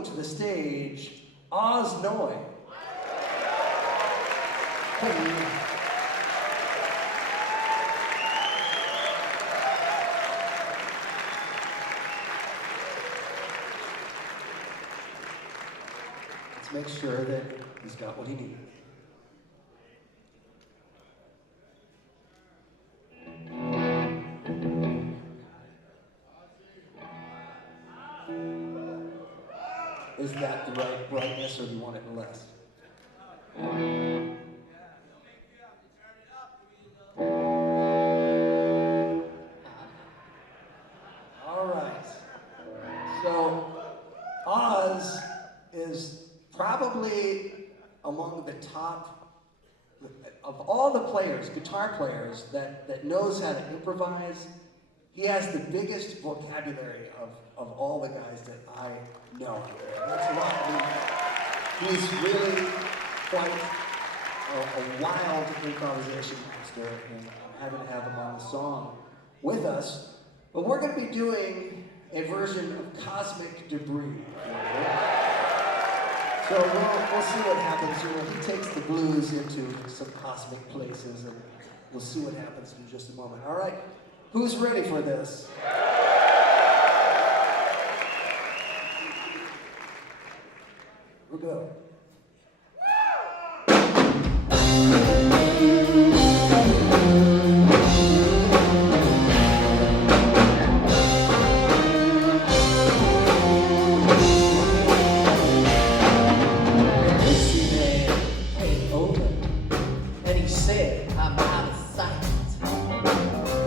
welcome to the stage Oz Noy. Hey. Let's make sure that he's got what he needs. Is that the right brightness, or do you want it less? All right. So, Oz is probably among the top, of all the players, guitar players, that knows how to improvise. He has the biggest vocabulary of all the guys that I know. That's a lot. I mean, he's really quite a wild improvisation master, and I'm happy to have him on the song with us. But we're going to be doing a version of Cosmic Debris. So we'll see what happens. You know, he takes the blues into some cosmic places, and we'll see what happens in just a moment. All right. Who's ready for this? We'll go.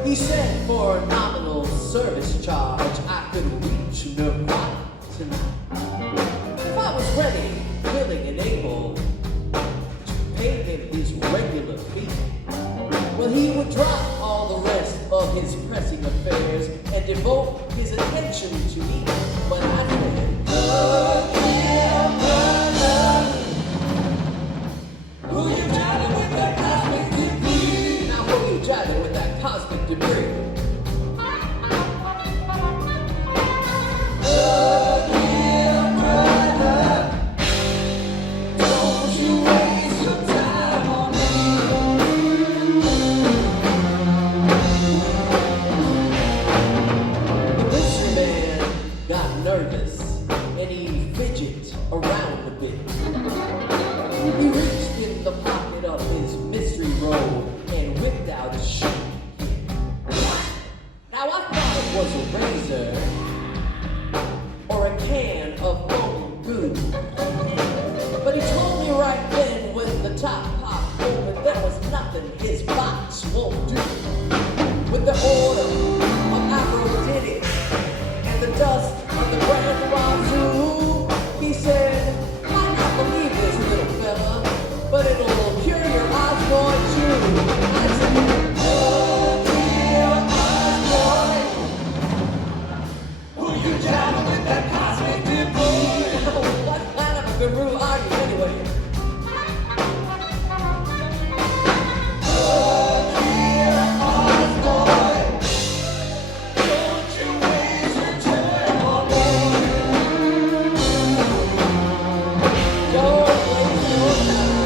He said for a nominal service charge, I could reach Nirvana tonight. If I was ready, willing, and able to pay him his regular fee, well, he would drop all the rest of his pressing affairs and devote his attention to me. But I said, look here, brother, who you driving with that cosmic debris? Now who you driving with that cosmic debris? Look here, brother, don't you waste your time on me. The mystery man got nervous and he fidgeted around a bit. He reached in the pocket of his mystery robe and whipped out a shoe. Now I thought it was a razor or a can of bone goo, but he told me right then when the top popped open there was nothing his box won't do. With the order of Aphrodite and the dust of the Grand Wazoo, he said, might not believe this little fella, but it'll cure your Osborne too. I said, oh dear Osborne, who you driving with that cosmic debris? What kind of a guru are you anyway? Oh dear Osborne, don't you waste your time on me. Don't waste your time.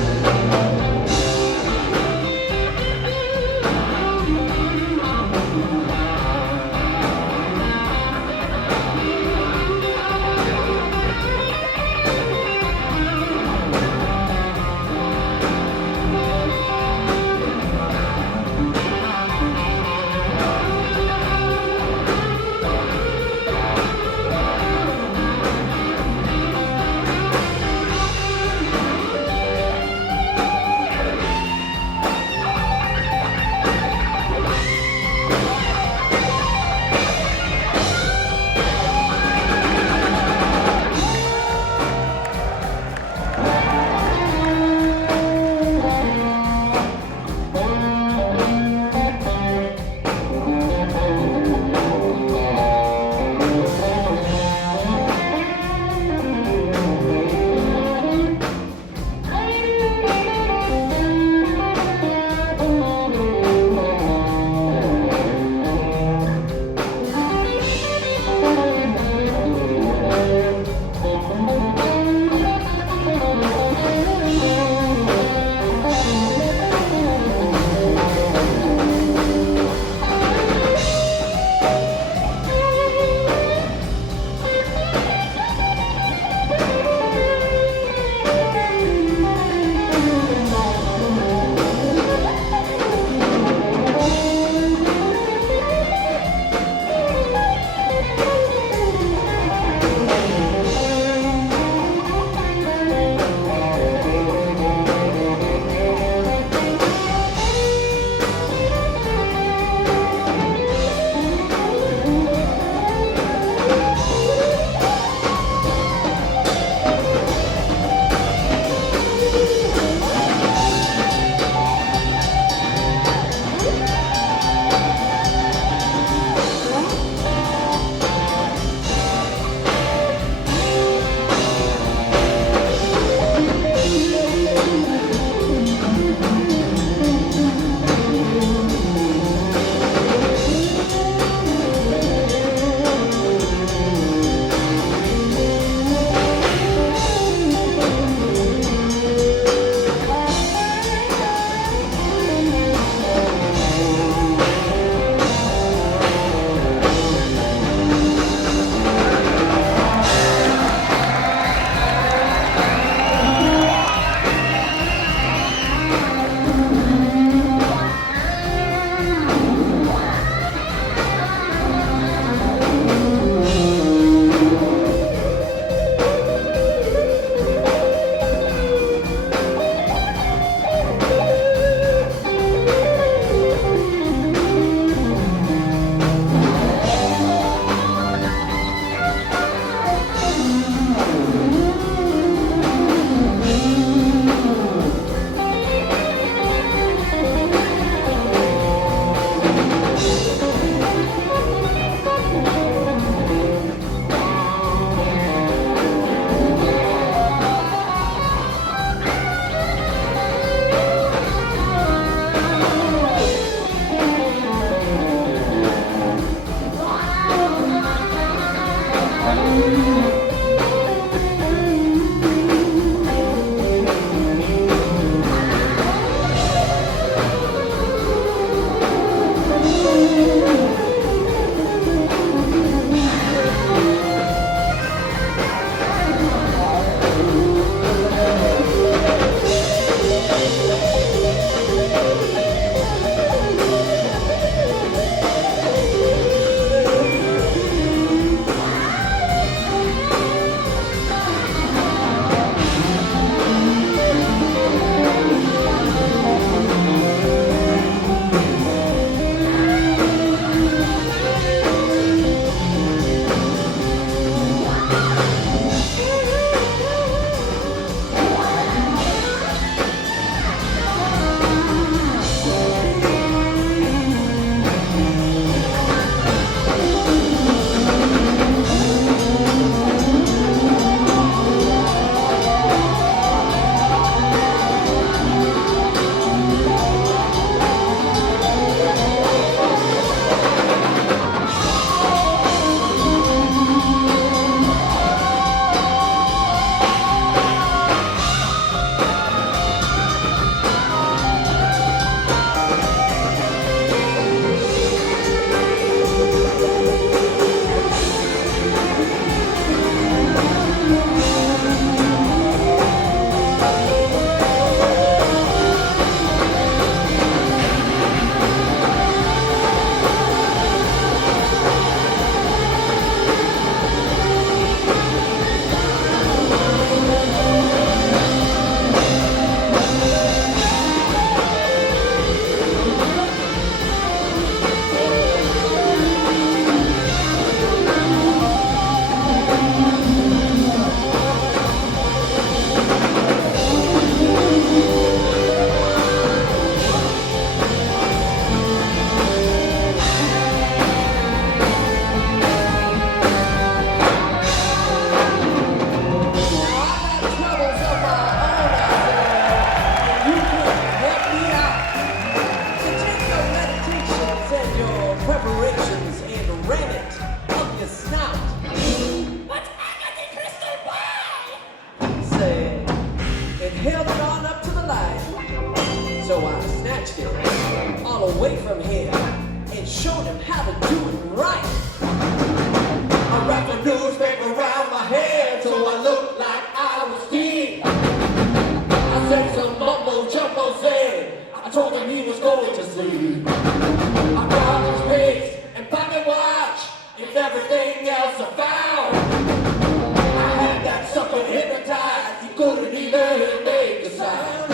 snatched it all away from him and showed him how to do it right. I wrapped a newspaper around my head so I looked like I was dead. I said some mumbo jumbo said. I told him he was going to sleep. I grabbed his wrist and pocket watch and everything else I found. I had that sucker hypnotized. He couldn't even make a sound.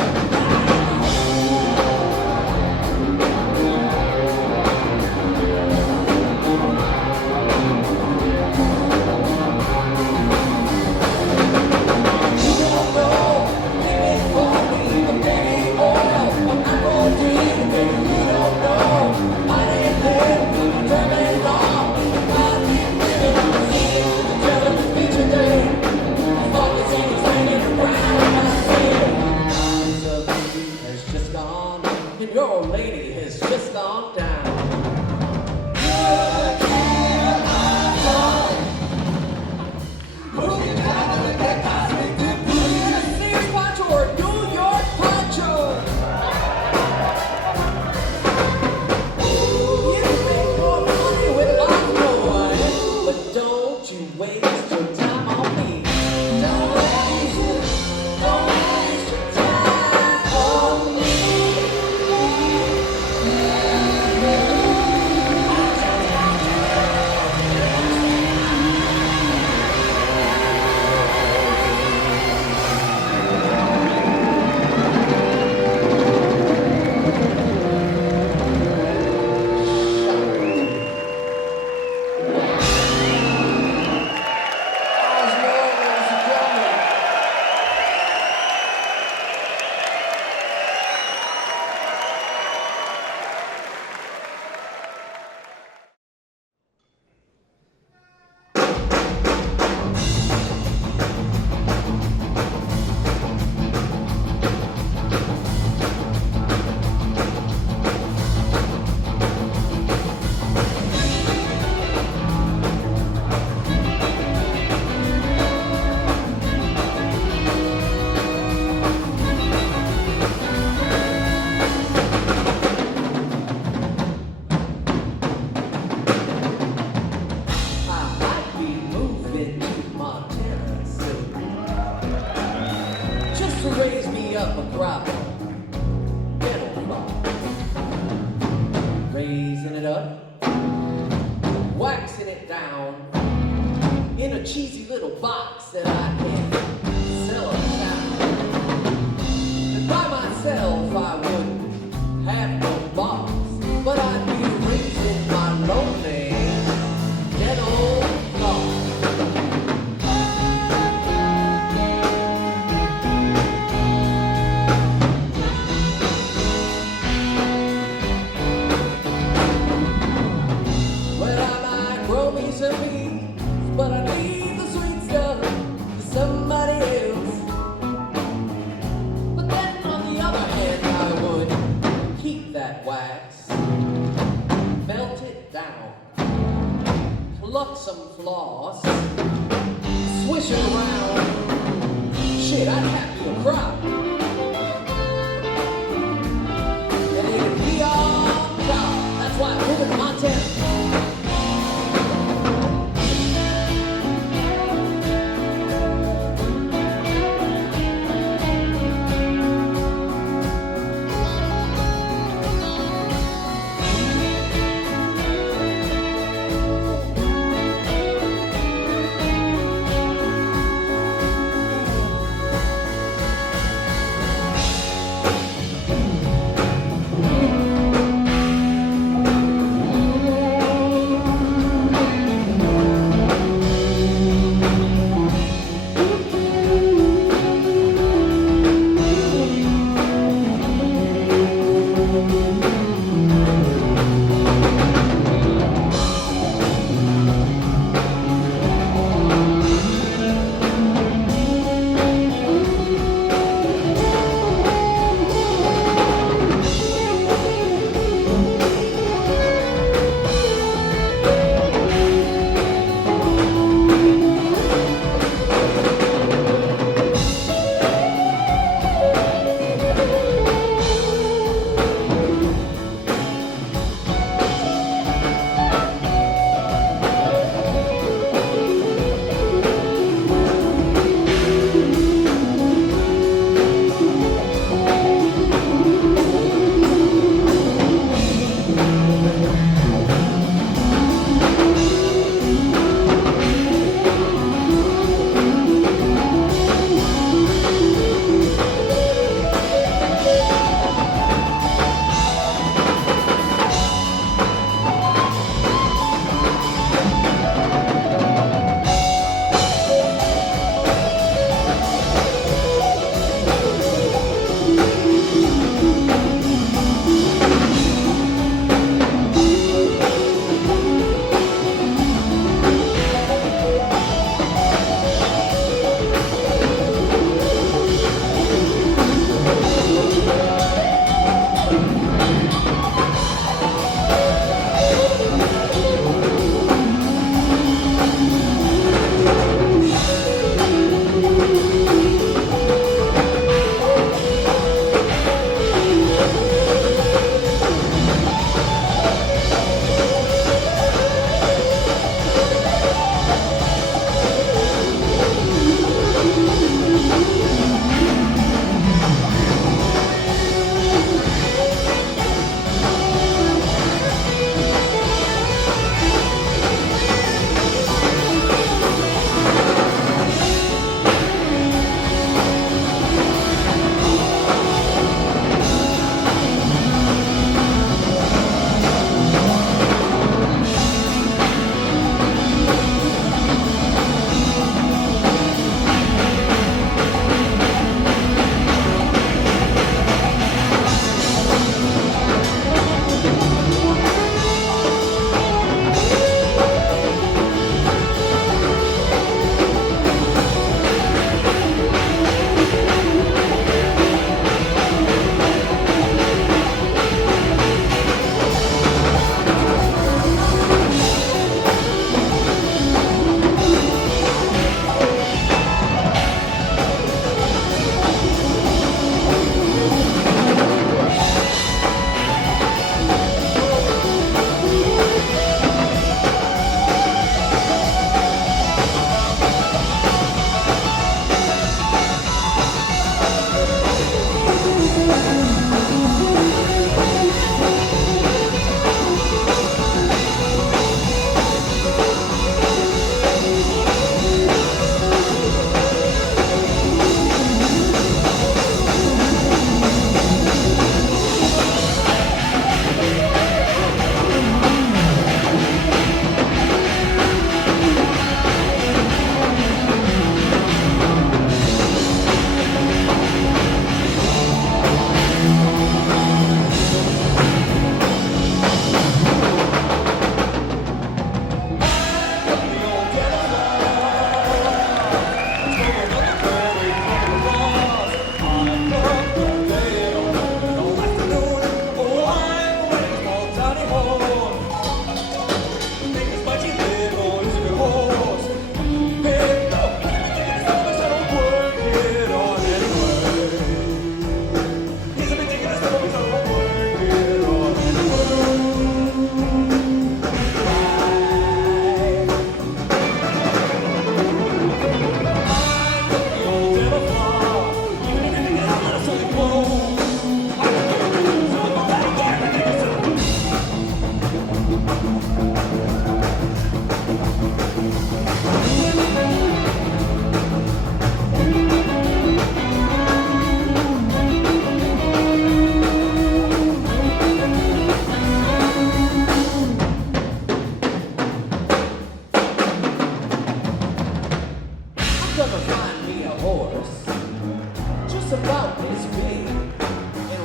Your old lady has just gone down. Sears Pancho or New York Pancho? You make more money with Osborne, but don't you waste your time on me. Don't waste your time on me. To raise me up a crop of dental floss, raising it up, waxing it down in a cheesy little box that I can sell uptown. And by myself I wouldn't have no boss, but I'd be raising my lonely dental floss. But I need the sweet stuff for somebody else. But then on the other hand, I would keep that wax, melt it down, pluck some floss, swish it around. Shit, I'd have you a crop. And it'd be on top. That's why I'm moving to Montana.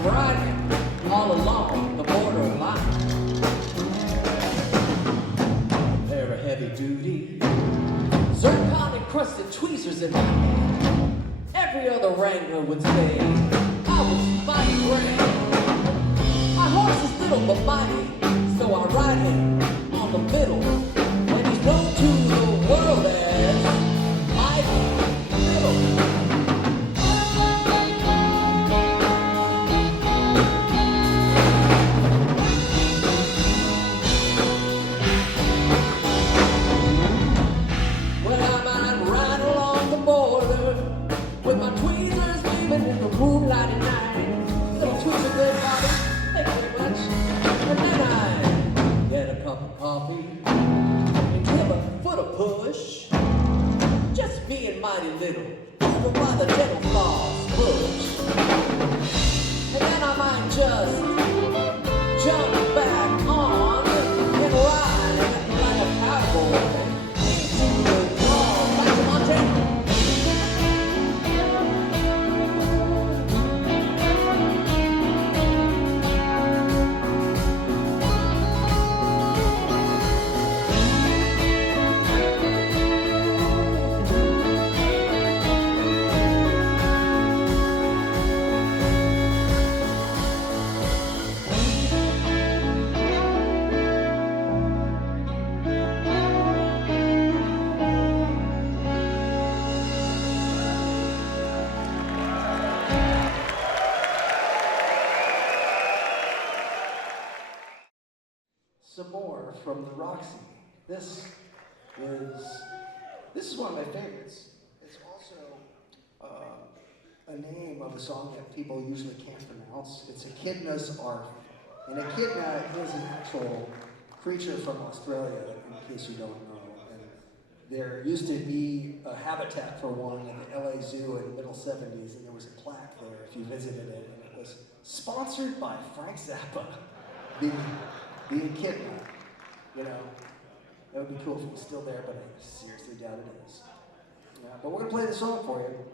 riding all along the borderline. A pair of heavy-duty, zircon-encrusted tweezers in my hand. Every other wrangler would say I was mighty grand. My horse is little but mighty, so I ride him on the middle. And he's known to the world as Mighty Middle. Moonlight at night, little tweets of good body, thank you very much. And then I get a cup of coffee and give a foot a push. Just being mighty little, over by the dental floss bush. And then I might just jump back on and ride like a cowboy into the dawn, back to Montana. Some more from the Roxy. This is one of my favorites. It's also a name of a song that people usually can't pronounce. It's Echidna's Arf. And echidna is an actual creature from Australia, in case you don't know. And there used to be a habitat for one at the LA Zoo in the middle 70s, and there was a plaque there if you visited it, and it was sponsored by Frank Zappa. The echidna, you know, that would be cool if it was still there, but I seriously doubt it is. Yeah, but we're gonna play the song for you.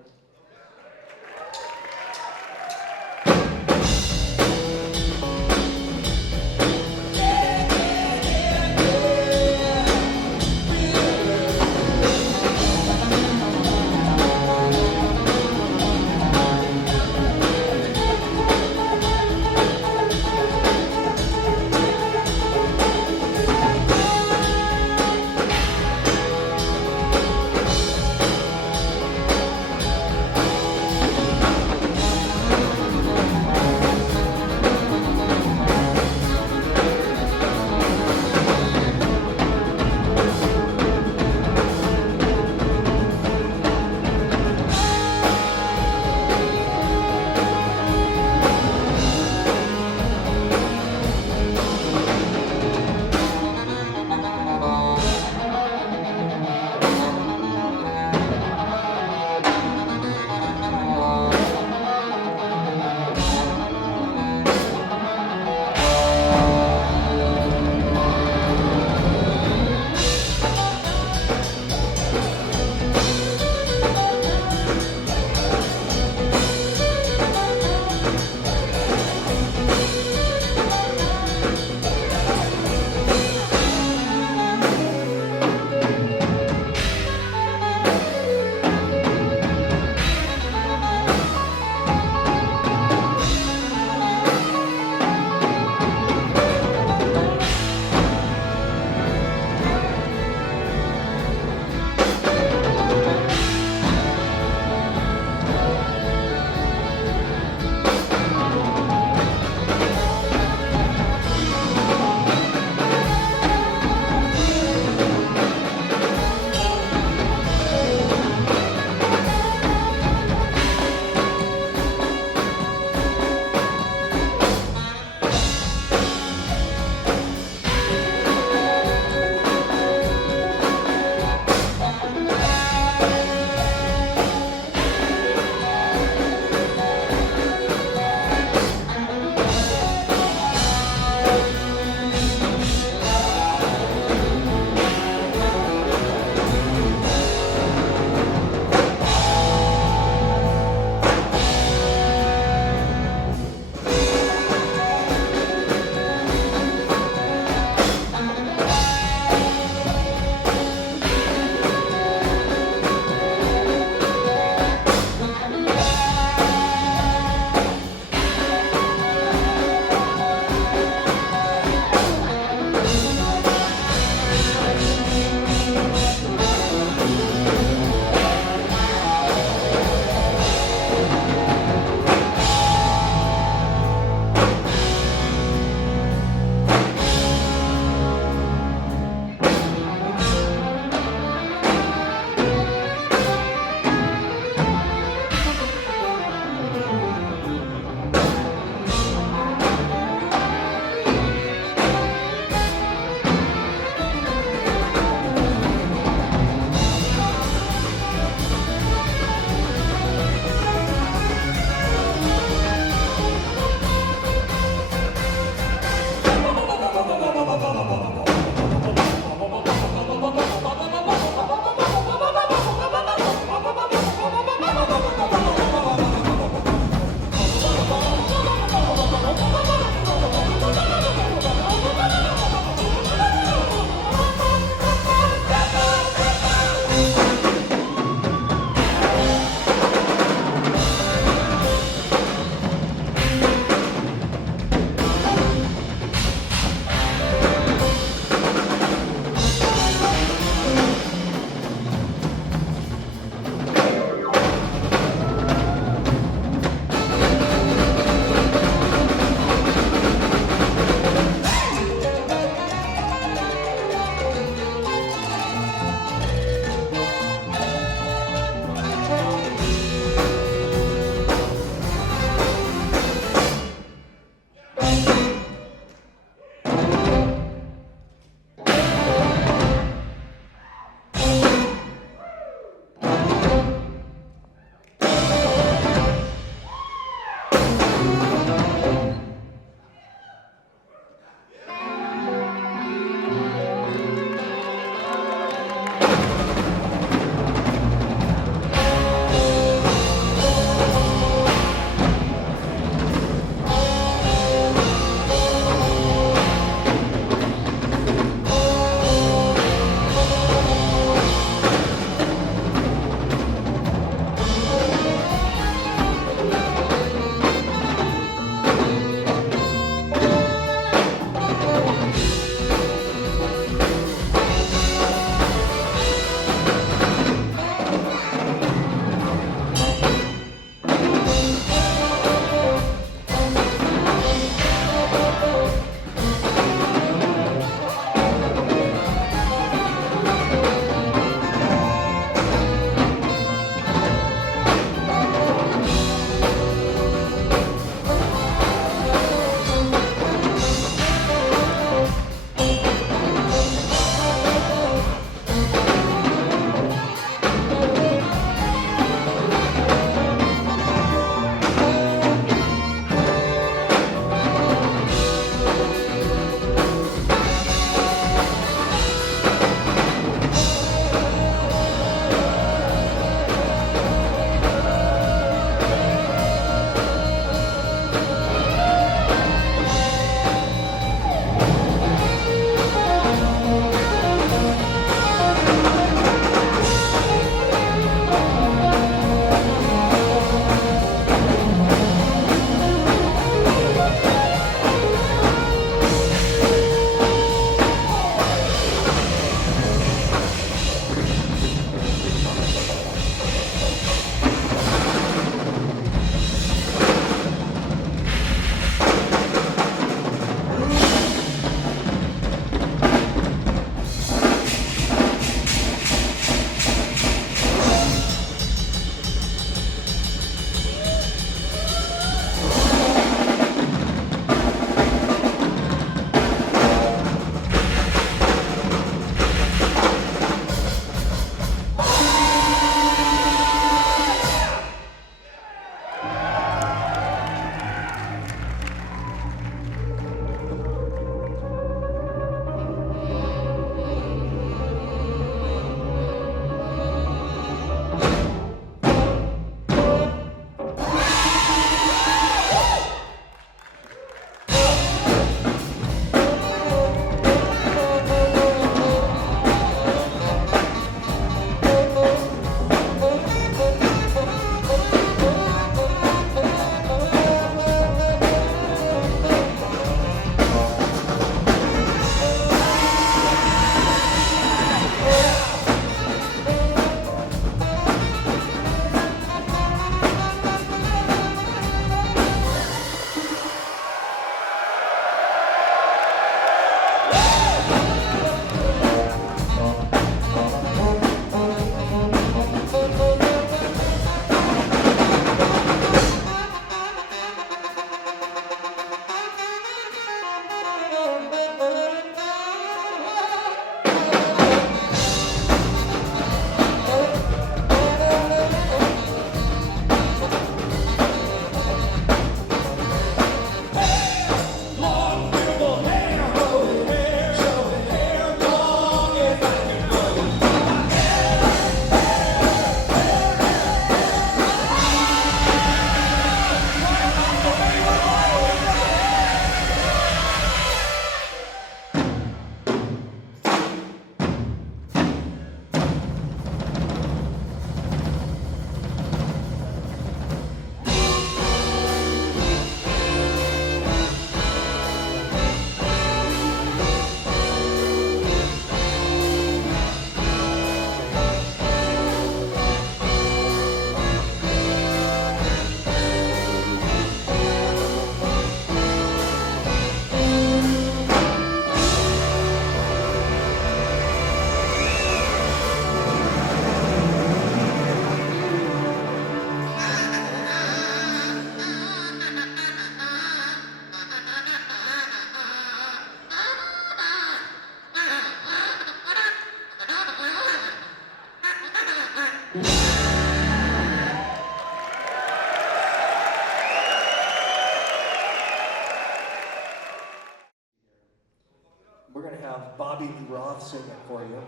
Bobby Lee Roth sing it for you. All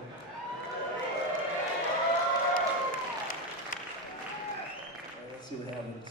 right, let's see what happens.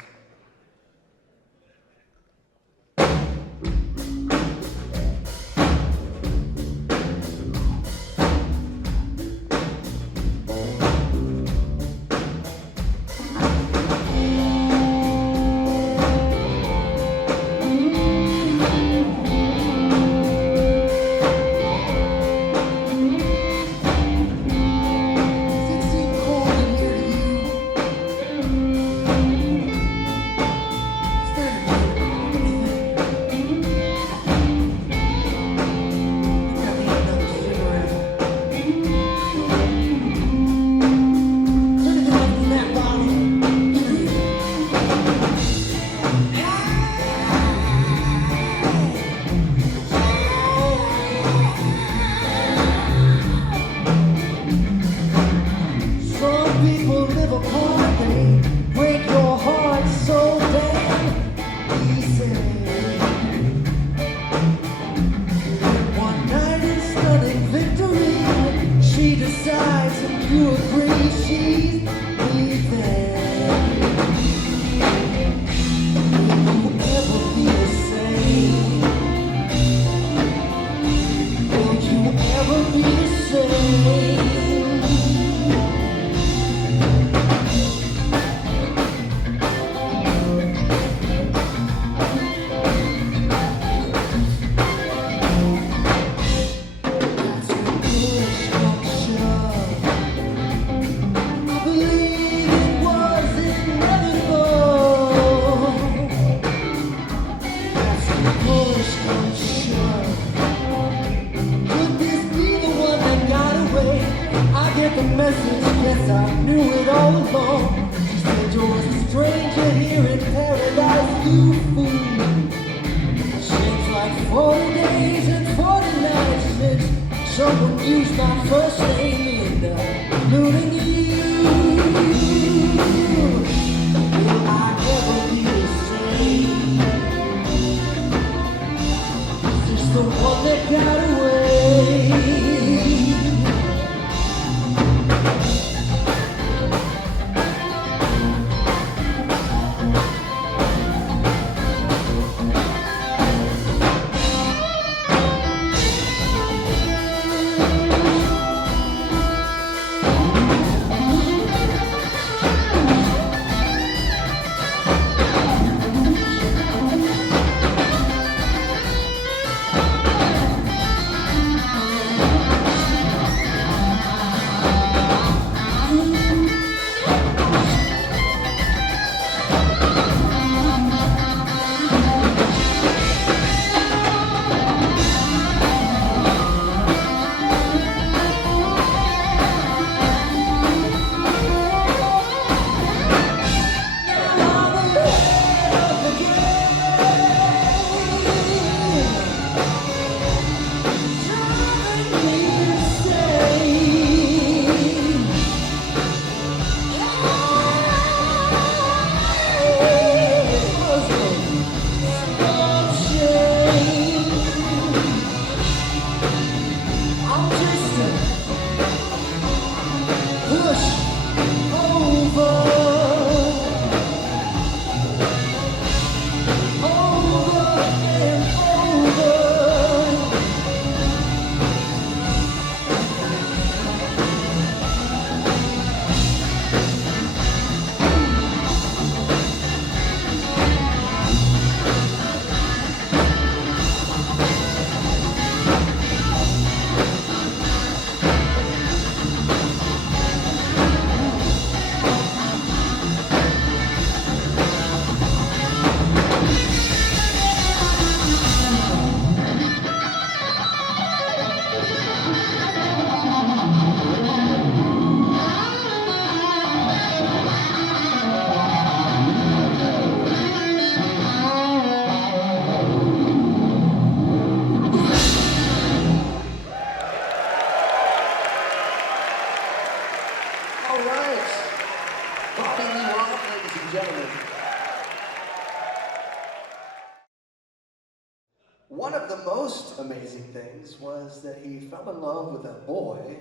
one of the most amazing things was that he fell in love with a boy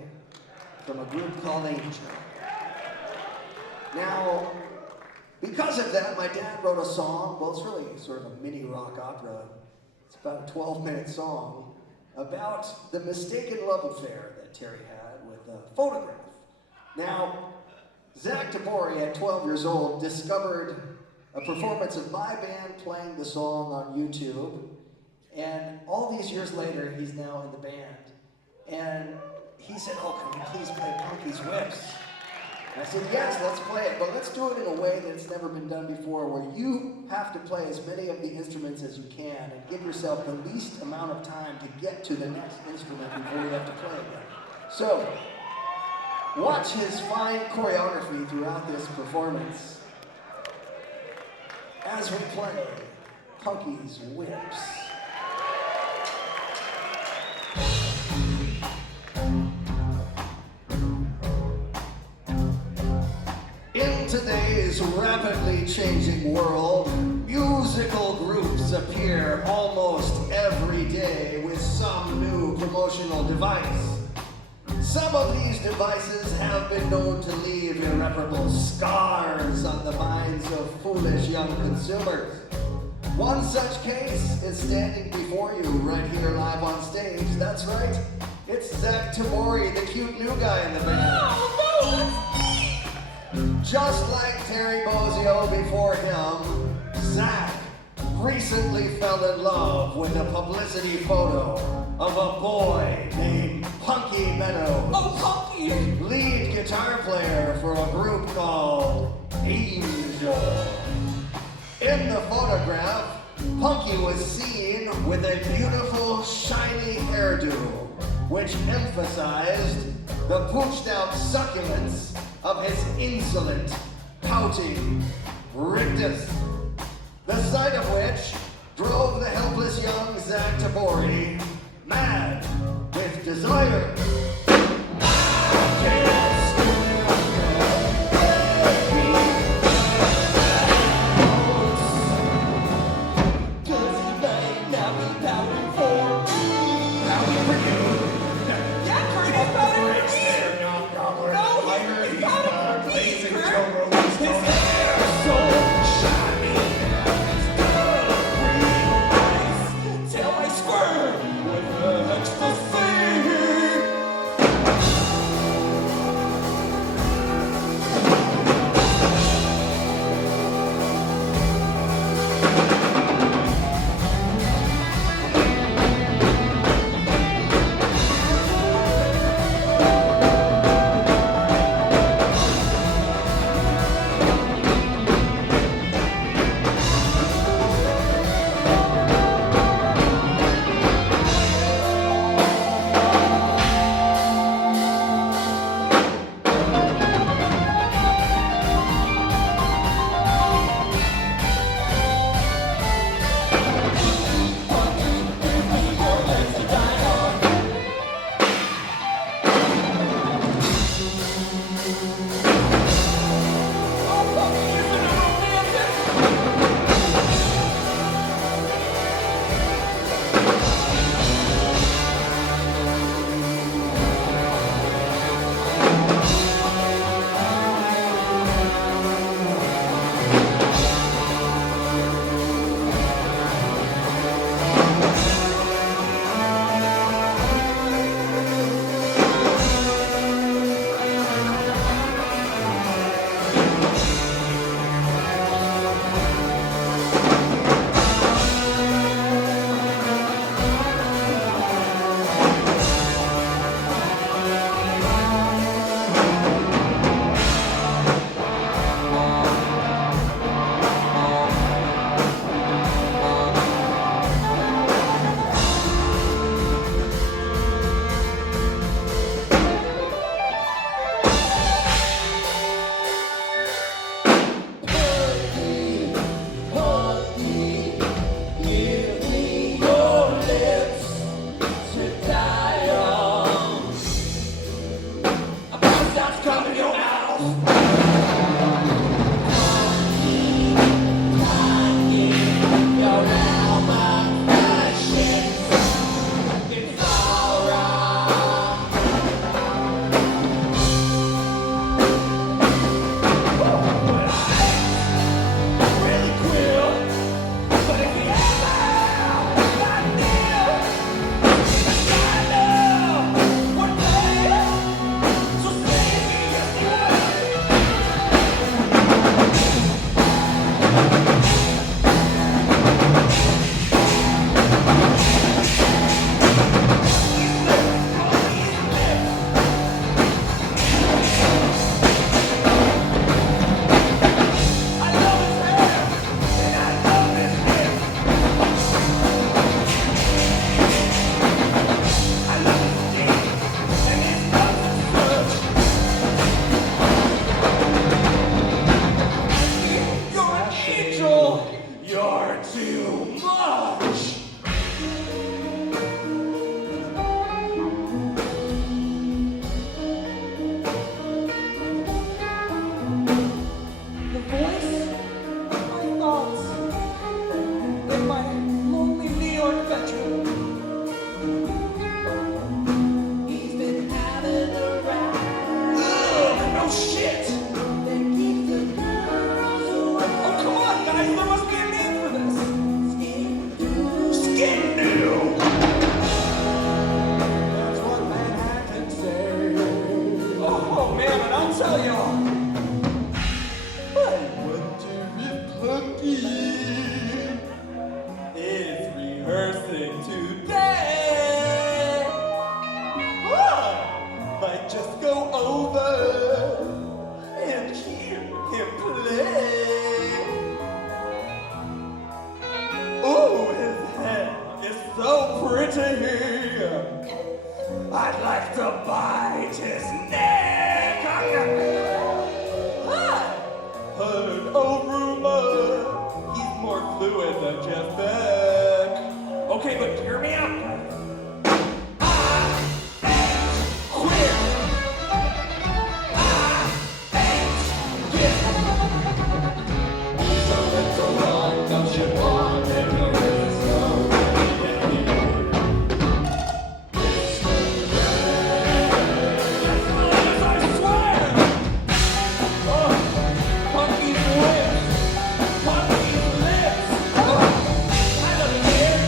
from a group called Angel. Now, because of that, my dad wrote a song. Well, it's really sort of a mini rock opera. It's about a 12-minute song about the mistaken love affair that Terry had with a photograph. Now, Zach Tabori, at 12 years old, discovered a performance of my band playing the song on YouTube. And all these years later, he's now in the band. And he said, "Oh, can we please play Punky's Whips?" And I said, "Yes, let's play it, but let's do it in a way that's never been done before, where you have to play as many of the instruments as you can and give yourself the least amount of time to get to the next instrument before you have to play again." So, watch his fine choreography throughout this performance as we play Punky's Whips. In today's rapidly changing world, musical groups appear almost every day with some new promotional device. Some of these devices have been known to leave irreparable scars on the minds of foolish young consumers. One such case is standing before you right here live on stage. That's right, it's Zach Tabori, the cute new guy in the band. Just like Terry Bozzio before him, Zach recently fell in love with a publicity photo of a boy named Punky Meadows. Oh, Punky! Lead guitar player for a group called Angel. In the photograph, Punky was seen with a beautiful, shiny hairdo, which emphasized the pooched-out succulence of his insolent, pouting rictus. The sight of which drove the helpless young Zach Tabori mad with desire. you much. The voice of my thoughts in my lonely New York bedroom. He's been having a ride Ugh, no shit. that keeps the girls away. Oh, come on, guys, there must be a name for this. Skin noodle. That's what Manhattan say. Oh, man, and I'll tell y'all. I wonder if Punky is rehearsing today. I might just go over and hear him play. Oh, his head is so pretty. I'd like to bite his neck. Hi! Heard a rumor he's more fluid than Jeff Beck. Okay, but hear me out. Queer. He's a little wrong, don't you want him to listen? I swear! Oh, Punky's lips! Punky's lips! Oh, I don't care!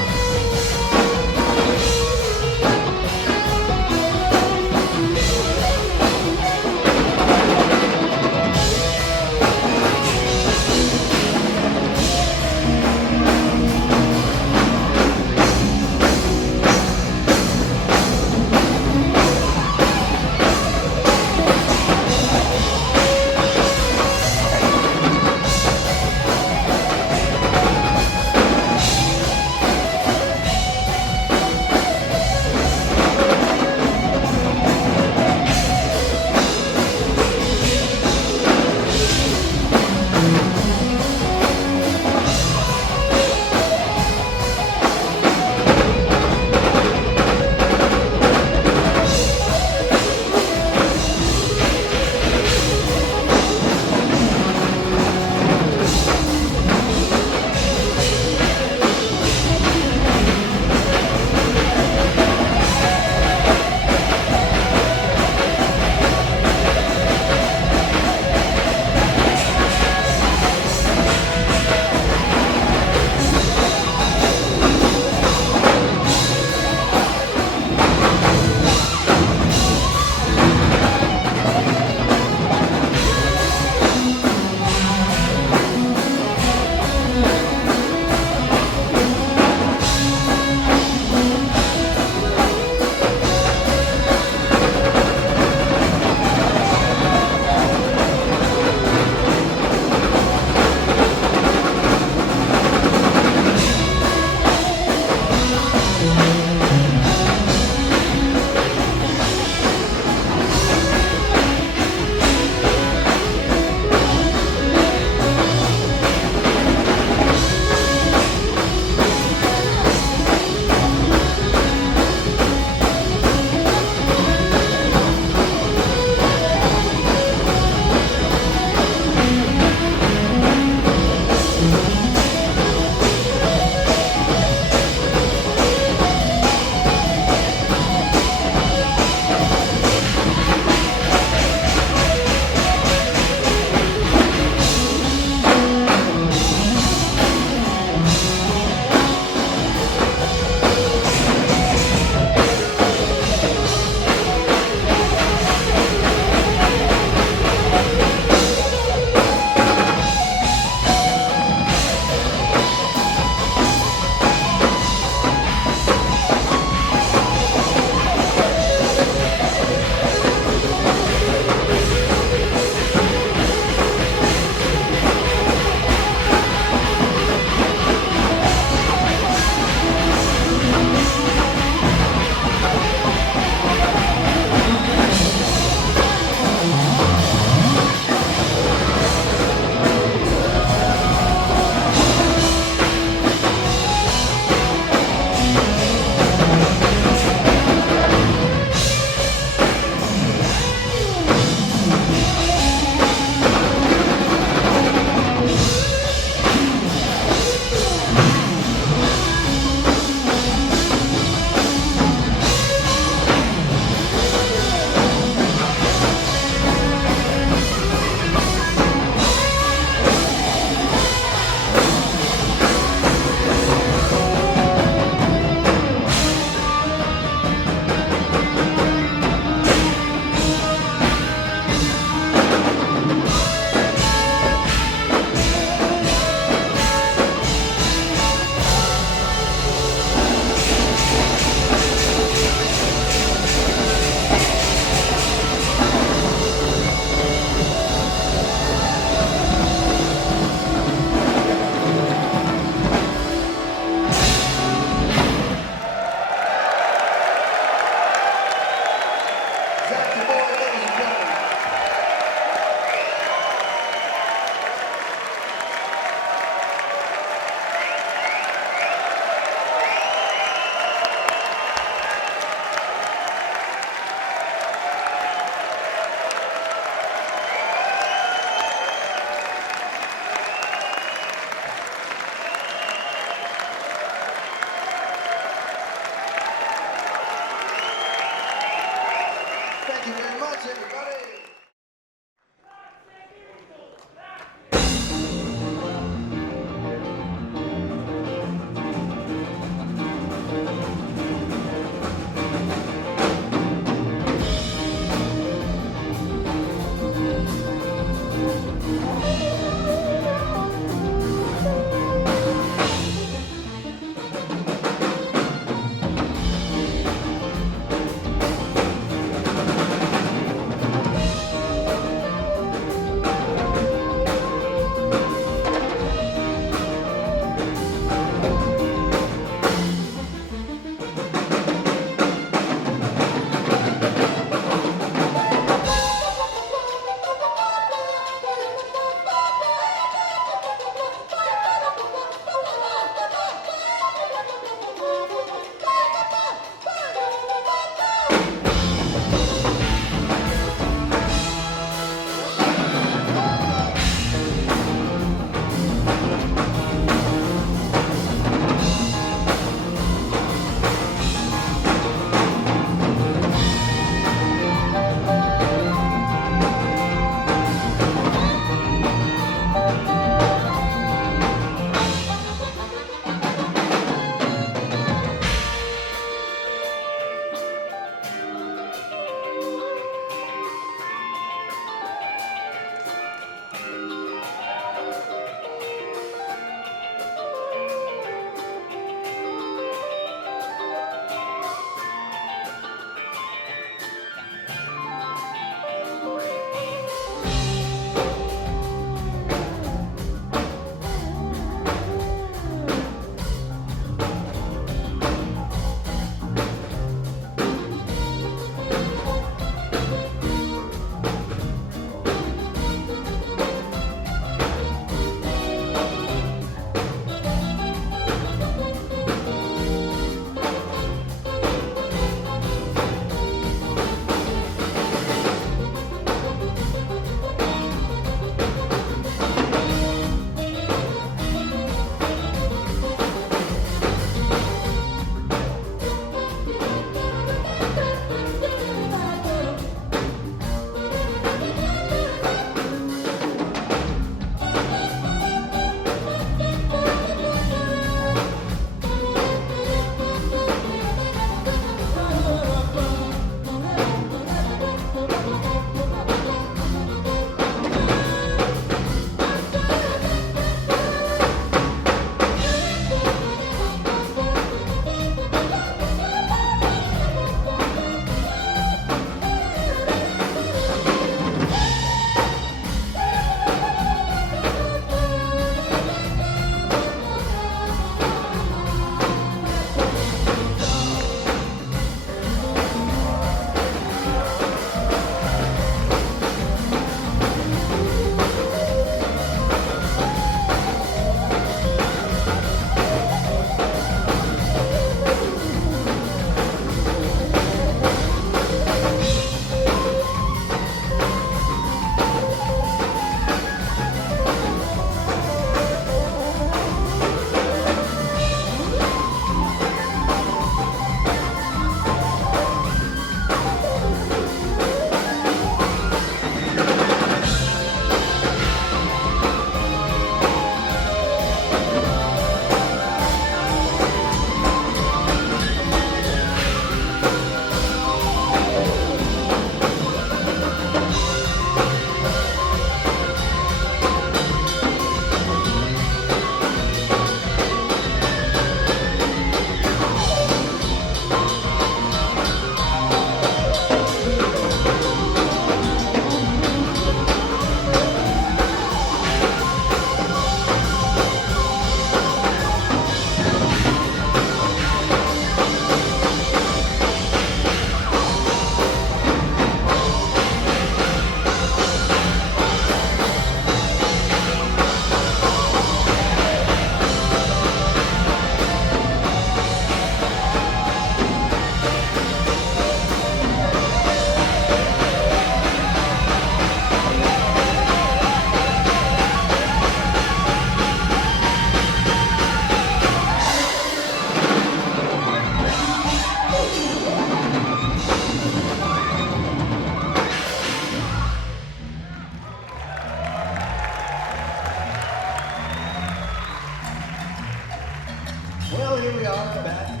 here we are back at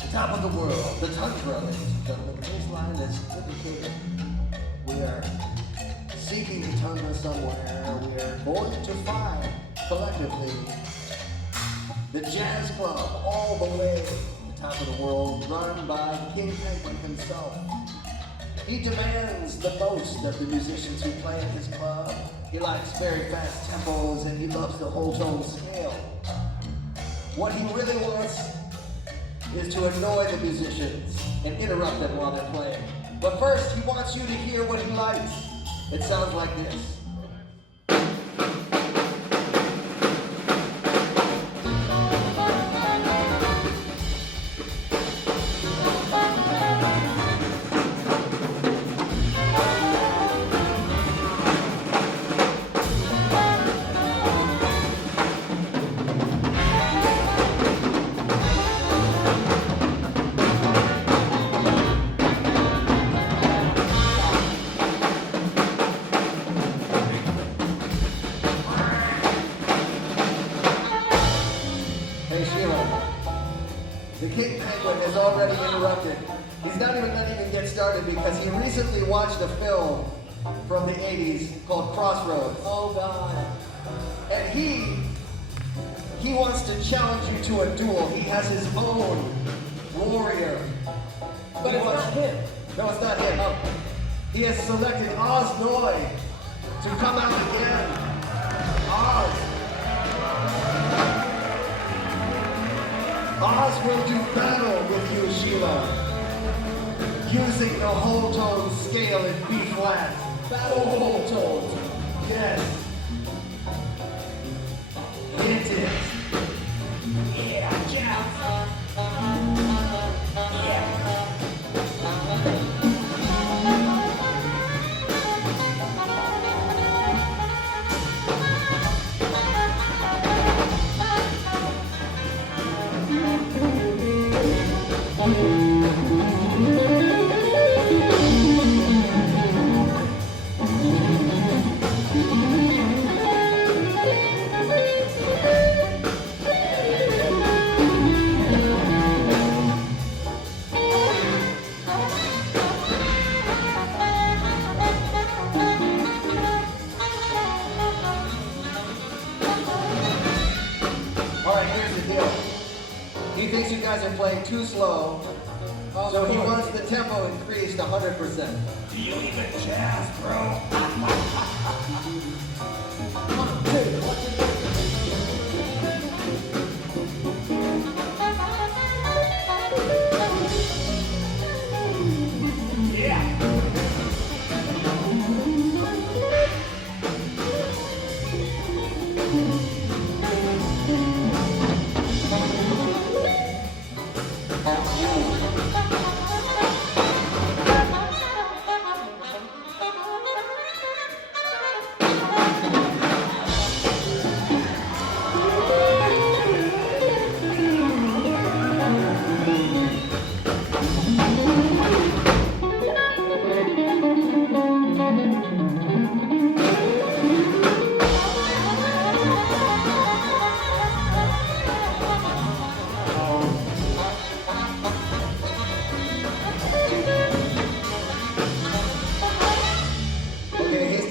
the top of the world, the tundra, ladies and gentlemen. The baseline is indicated. We are seeking the tundra somewhere. We are going to find, collectively, the Jazz Club, all the way to the top of the world, run by King Penguin himself. He demands the most of the musicians who play in his club. He likes very fast tempos and he loves the whole tone scale. What he really wants is to annoy the musicians and interrupt them while they're playing. But first, he wants you to hear what he likes. It sounds like this. Hey Sheila, the King Penguin has already interrupted. He's not even letting me get started because he recently watched a film from the 80s called Crossroads. Oh God. And he wants to challenge you to a duel. He has his own warrior. But it's not him. No, it's not him. He has selected Oz Noy to come out again. Oz will do battle with you, Sheila, using the whole tone scale in B flat. Battle whole tones. Yes. It is. Yeah, jazz. Yeah. Alright, here's the deal. He thinks you guys are playing too slow, so he wants the tempo increased 100%. Do you even jazz, bro? Yeah.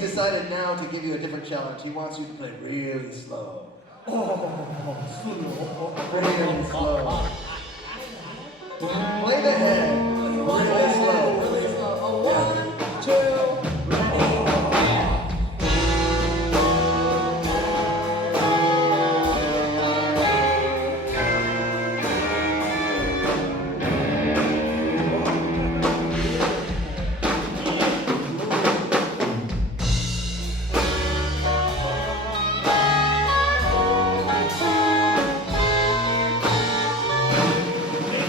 Decided now to give you a different challenge. He wants you to play really slow. Really slow. Play the head. Really slow. Really slow. Oh, 1, 2.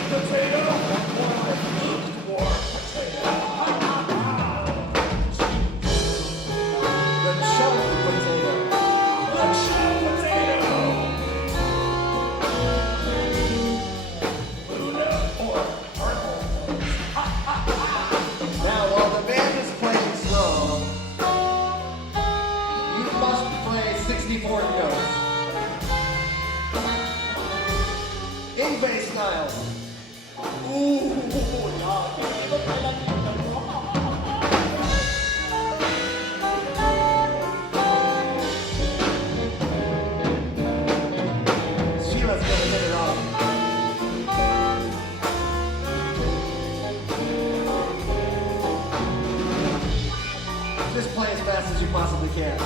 Potato, warm potato. Just play as fast as you possibly can.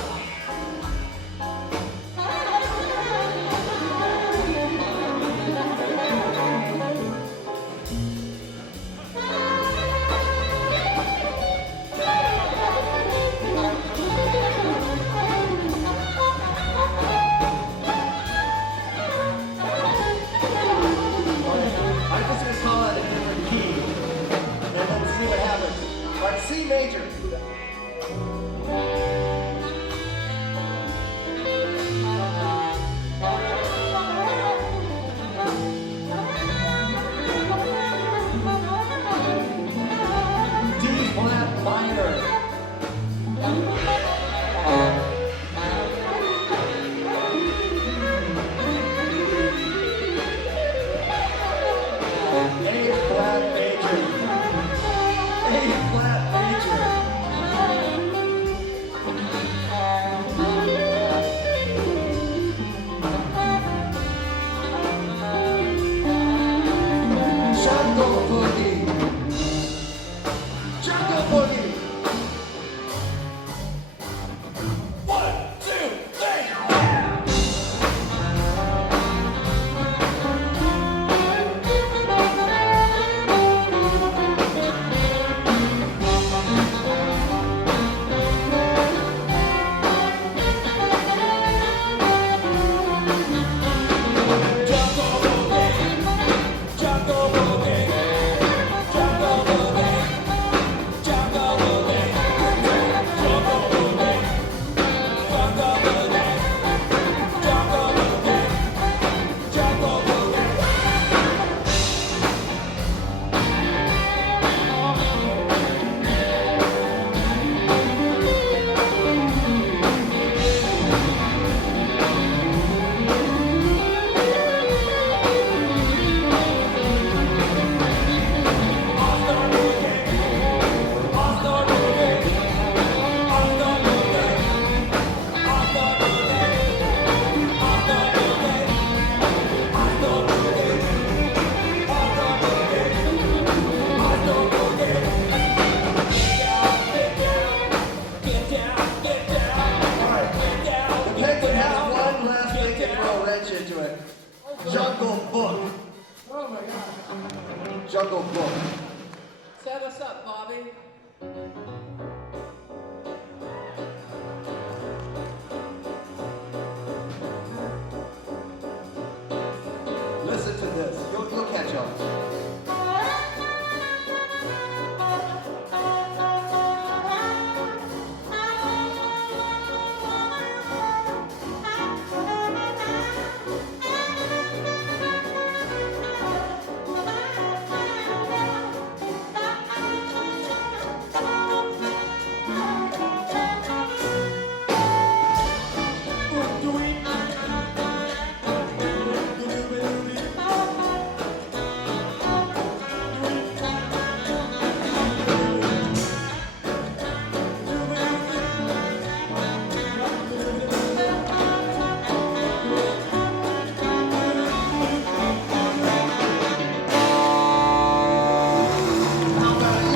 I'm just gonna call it a different key, and then see what happens. Like C major. D flat minor. A flat major. A flat major. Jungle boogie. Jungle boogie. One, two, three. Jungle boogie, jungle boogie, jungle boogie, jungle boogie, jungle boogie, jungle boogie, jungle boogie, jungle boogie. The Penguin has one last thing to throw a wrench into it. Jungle book. Oh my God. Jungle book. Set us up, Bobby. Listen to this. You'll catch on.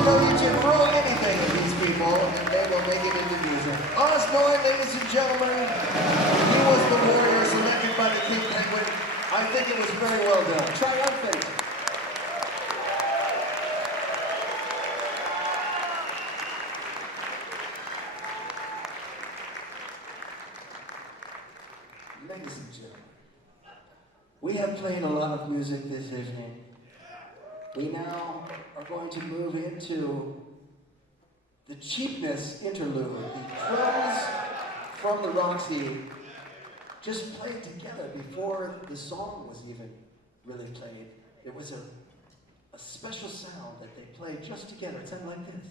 You can throw anything at these people and they will make it into music. Osborne, ladies and gentlemen, he was the warrior selected by the King Penguin. I think it was very well done. Triumphant. Ladies and gentlemen, we have played a lot of music this evening. We now are going to move into the cheapness interlude. The drums from the Roxy just played together before the song was even really played. It was a special sound that they played just together. It sounded like this.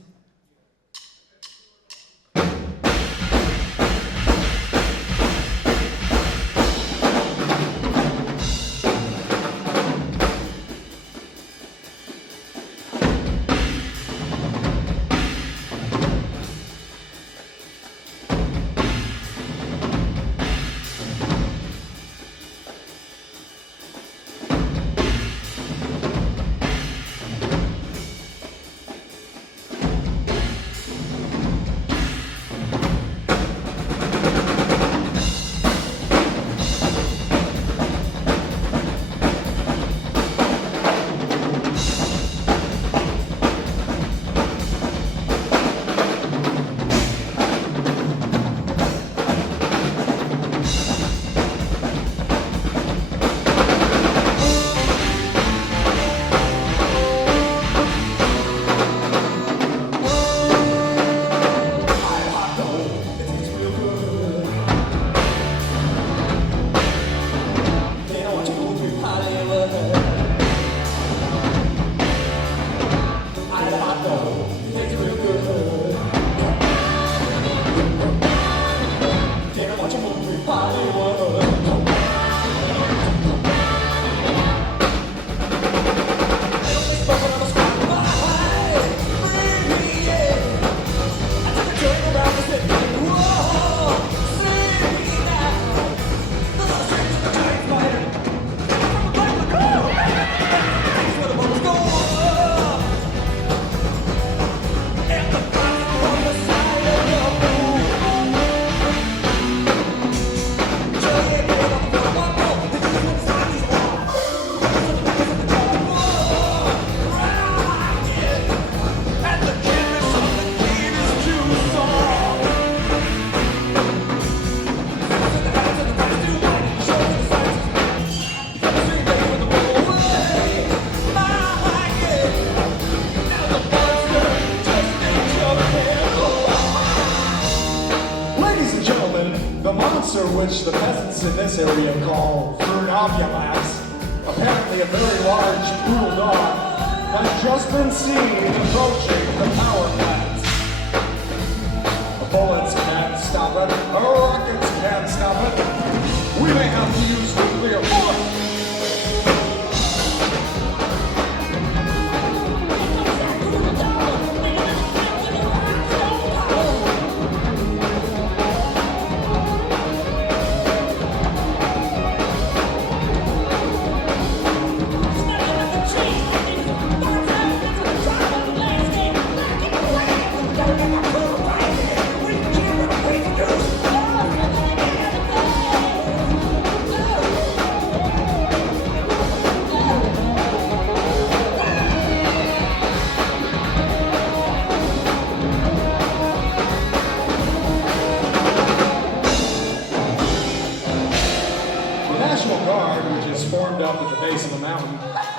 monster which the peasants in this area call Furnavulats, apparently a very large poodle dog, has just been seen approaching the power plant. The bullets can't stop it, the rockets can't stop it. We may have to use nuclear force.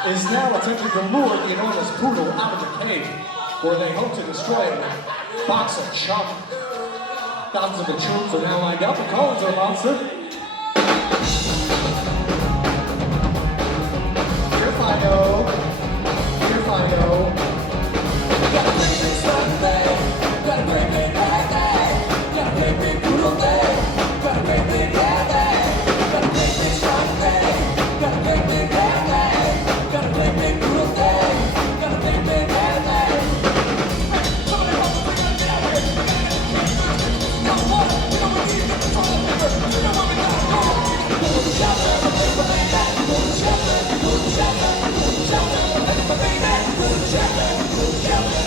Is now attempting to lure the enormous poodle out of the cave, where they hope to destroy it with a box of chum. Thousands of the troops are now lined up. The Collins are monster. Here Fido. Here Fido. Got a great big slug there. Got a great big bag there. Got a great big poodle there. Got a great big head there. Got a great big slug there. Got a great big bag there. Got a big, big poodle there. Got a big, big head there. Somebody help us, we gotta get out of here. We got water. We know we need to get control of the river. We know where we gotta go. Go to the shelter. Go to the shelter. Go to the shelter. Go to the shelter. Go to the shelter. Go to the shelter. Go to the shelter.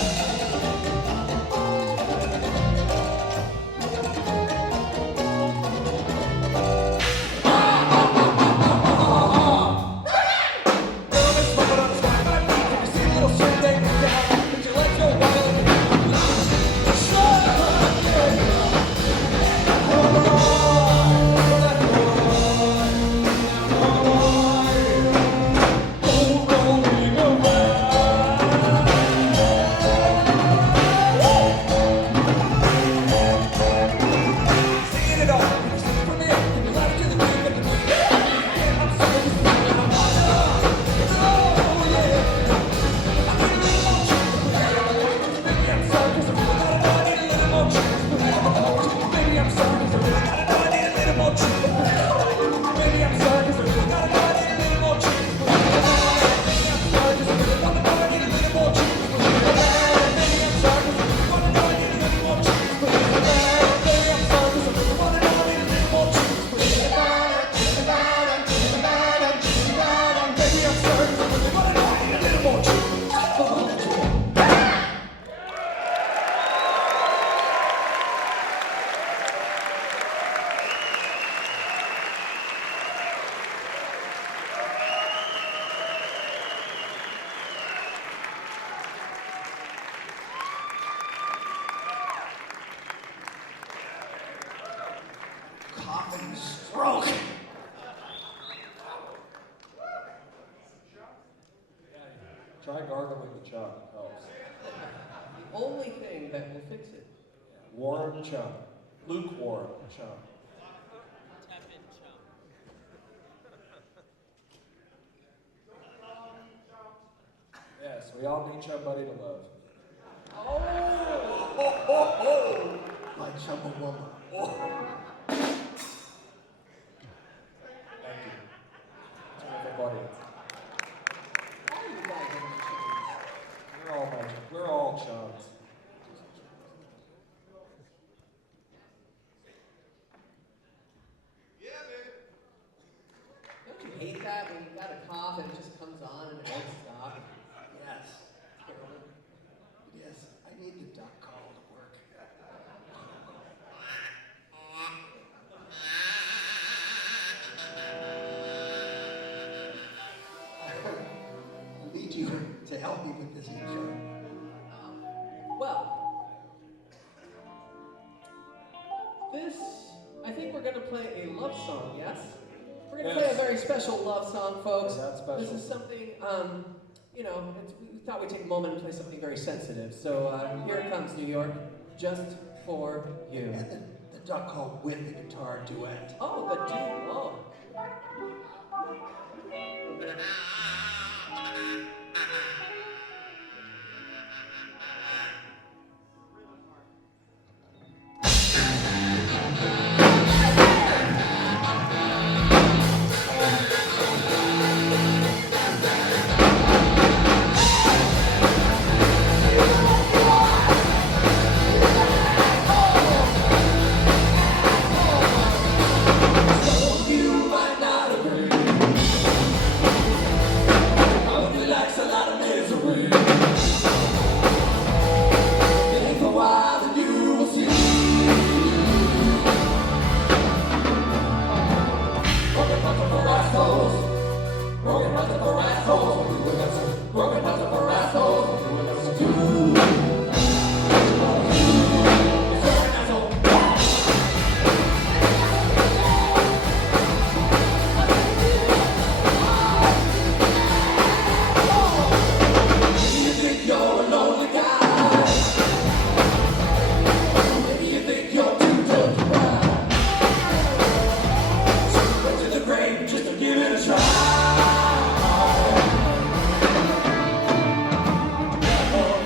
Coughing stroke. Try gargling the chum. Helps. The only thing that will fix it. Warm chum. Lukewarm chum. Yes, we all need somebody to love. Like Chumbawamba. Thank you. Terrific audience. We're all chums. Don't you hate that when you got a cough and it just comes on and it won't stop? Yes. Terrible. Yes, I need the duck call to work. I need you to help me with this intro. Well, this, I think we're going to play a love song, yes? We're going to play a very special love song, folks. That's special. This is something, you know, we thought we'd take a moment and play something very sensitive. So here it comes, New York, just for you. And the the duck call with the guitar duet. Oh, the dude. Oh.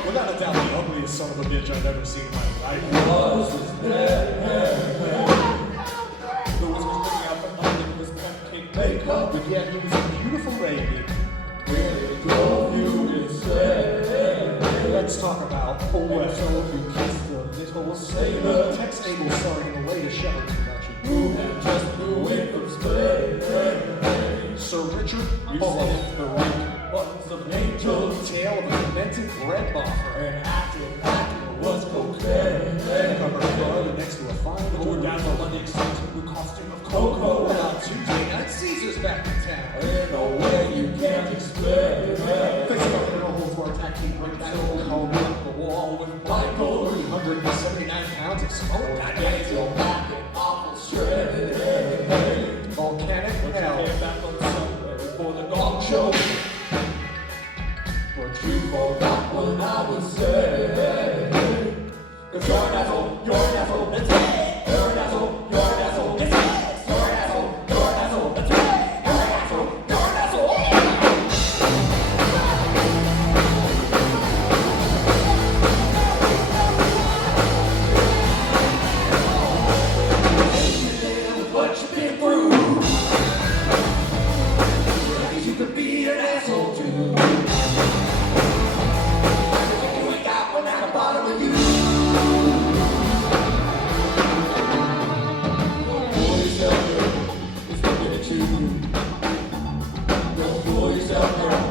Without a doubt, the ugliest son of a bitch I've ever seen in my life. The was looking out for nothing was cupcake makeup, but yet he was a beautiful lady. Really drove you insane. Let's talk about Old West. You kissed the little sailor. Tex Abel starring in the latest Shepard production. Who had just flew in from Spain. Sir Richard, you said it, the right buttons of an angel. Tale of a demented bread boffer. And acting was cocaine. Covered blood next to a fine door down the London Exchange with costume of Coco. And on Tuesday night, Caesar's back in town. In a way you can't explain. Facing up in a whole tour tactic like that old home up the wall with Michael. 379 pounds of smoke. That makes your back an awful straight. Volcanic hell. Came back on Sunday for the dog show. But you forgot what I would say. Cause you're an asshole, that's it. You're an asshole, that's it. You're an asshole, that's it. You're an asshole. What you've been through. You could be an asshole too. You ain't got one at the bottom of you. Fool yourself, girl. It's looking at you. Don't fool yourself, girl.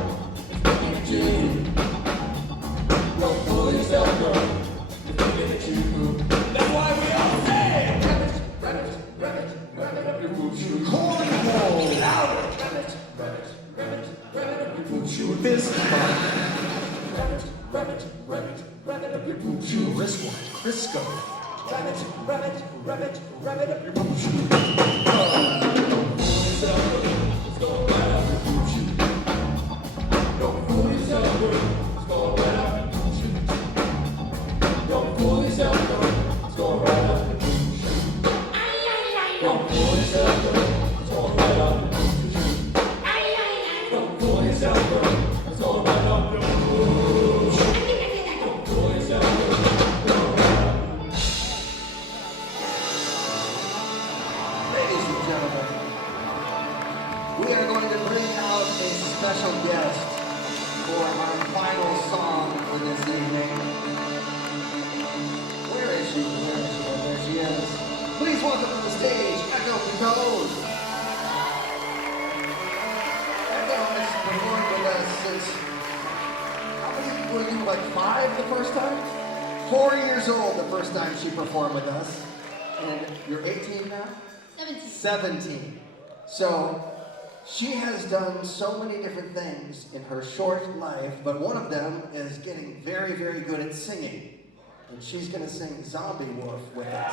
It's looking at you. Don't fool yourself, girl. It's looking at you. That's why we all say, rev it up your boot shoes. Cornhole, louder. Rev it up your boot shoes. Fist bump. Rev it up your boot shoes. Wristwatch, Crisco. Rev it up your boot shoes. Don't fool yourself, girl. It's going right up your boot shoes. Don't fool yourself, girl. It's going right up your boot shoes. Don't fool yourself, girl. It's going right up your boot shoes. Don't fool yourself, girl. It's going right up your boot shoes. Don't fool yourself, girl. It's going right up your boot shoes. Don't fool yourself, girl. Ladies and gentlemen, we are going to bring out a special guest for our final song for this evening. Where is she? Where is she? Oh, there she is. Please welcome to the stage, Echo Compose. Echo has performed with us since, how many were you, like 5 the first time? 4 years old the first time she performed with us. And you're 18 now? 17. So she has done so many different things in her short life, but one of them is getting very, very good at singing. And she's gonna sing Zombie Wolf with us.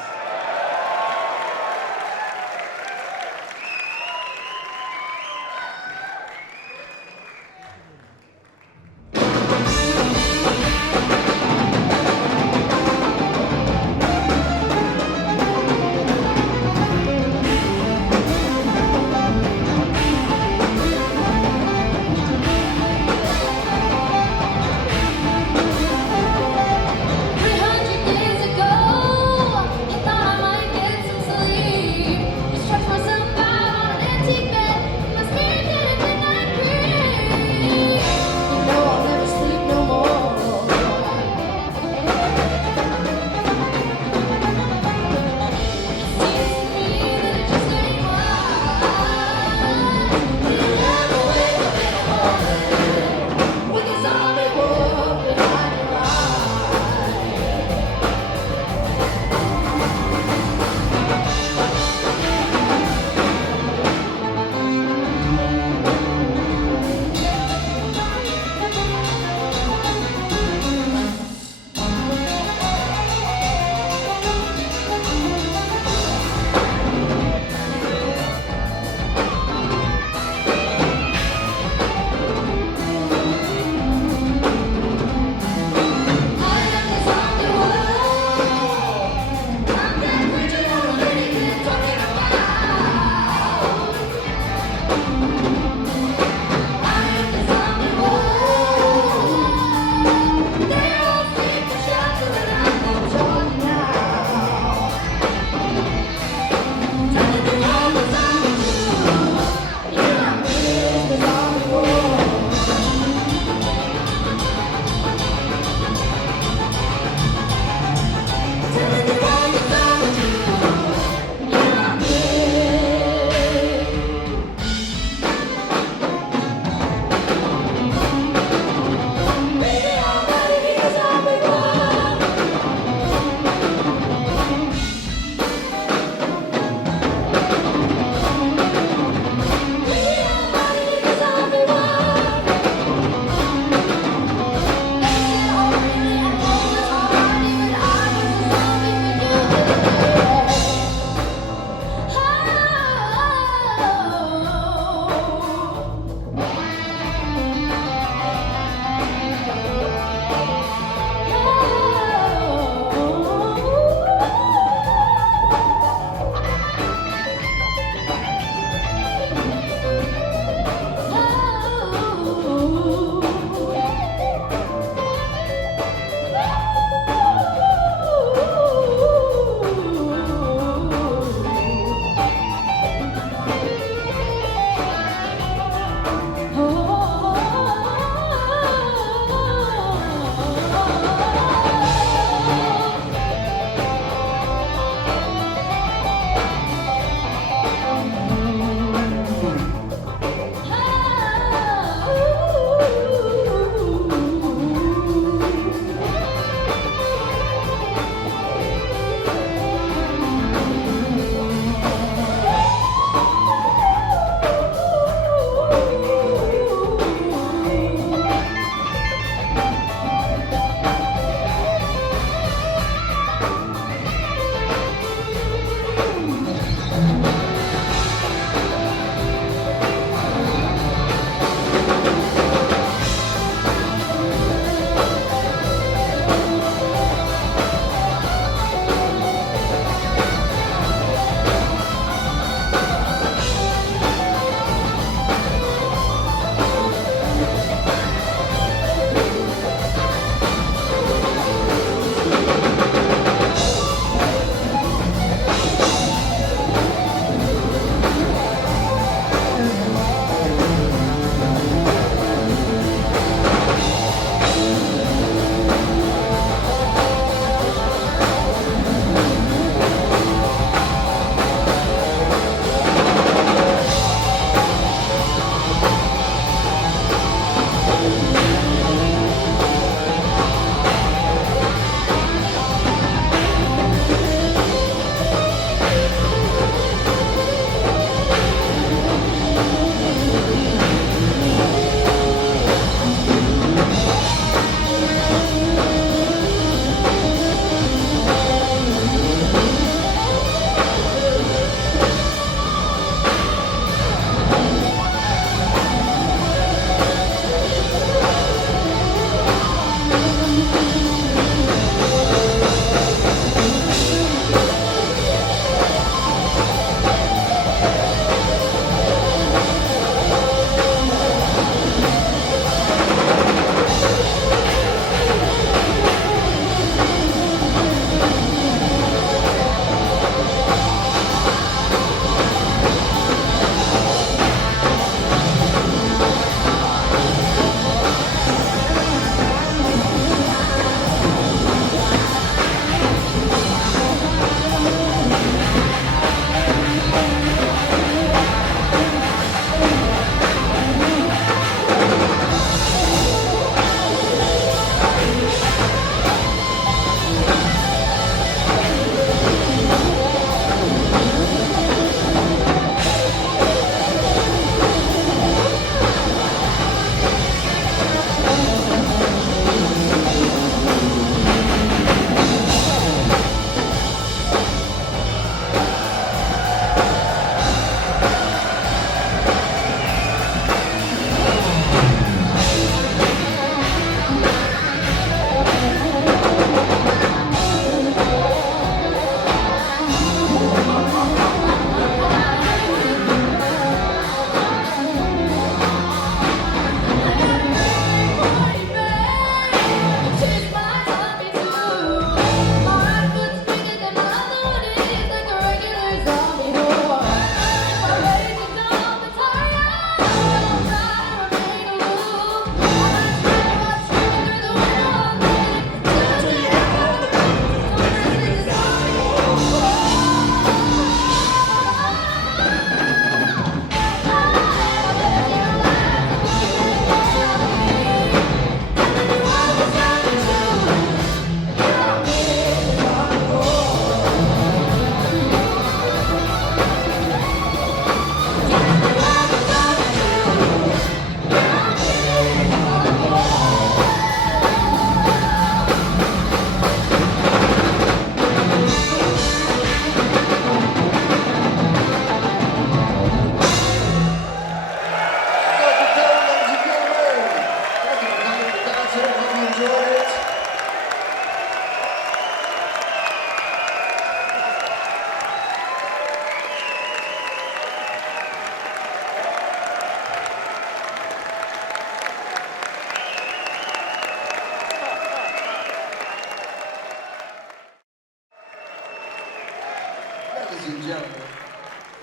Ladies and gentlemen,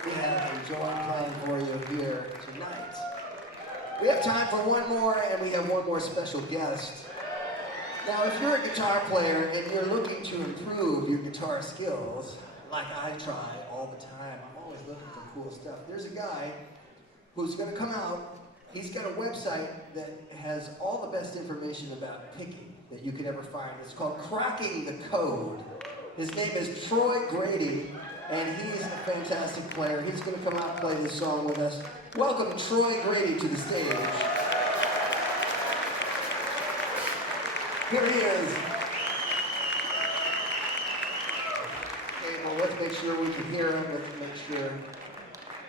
we have a joy playing for you here tonight. We have time for one more, and we have one more special guest. Now, if you're a guitar player and you're looking to improve your guitar skills, like I try all the time, I'm always looking for cool stuff. There's a guy who's going to come out. He's got a website that has all the best information about picking that you could ever find. It's called Cracking the Code. His name is Troy Grady, and he's a fantastic player. He's going to come out and play this song with us. Welcome Troy Grady to the stage. Here he is. Okay, well, let's make sure we can hear him. Let's make sure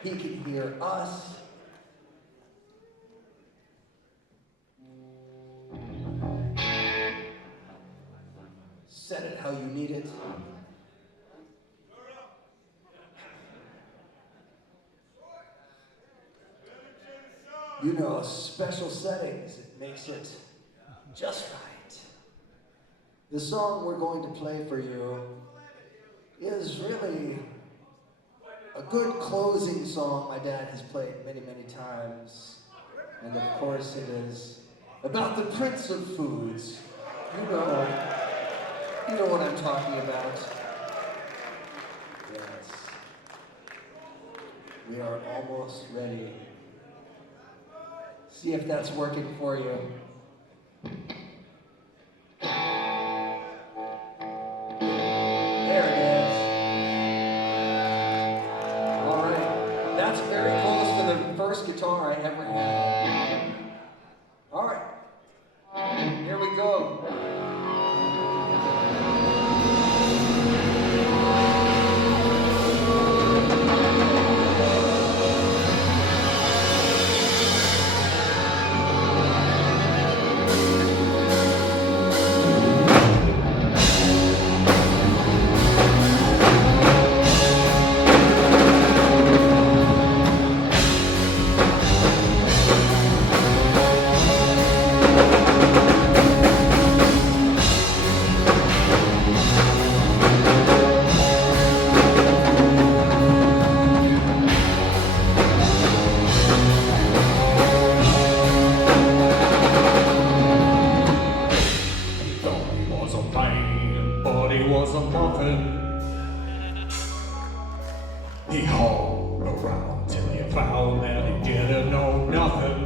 he can hear us. Set it how you need it. You know, special settings, it makes it just right. The song we're going to play for you is really a good closing song my dad has played many, many times. And of course it is about the Prince of Foods. You know what I'm talking about. Yes. We are almost ready. See if that's working for you. There it is. All right. That's very close to the first guitar I ever had. All right. Here we go. He hauled around till he found that he didn't know nothing.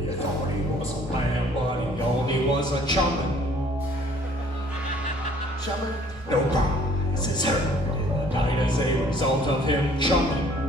He thought he was a man, but he only was a chummin'. Chummin'? No cries is heard in the night as a result of him chummin'.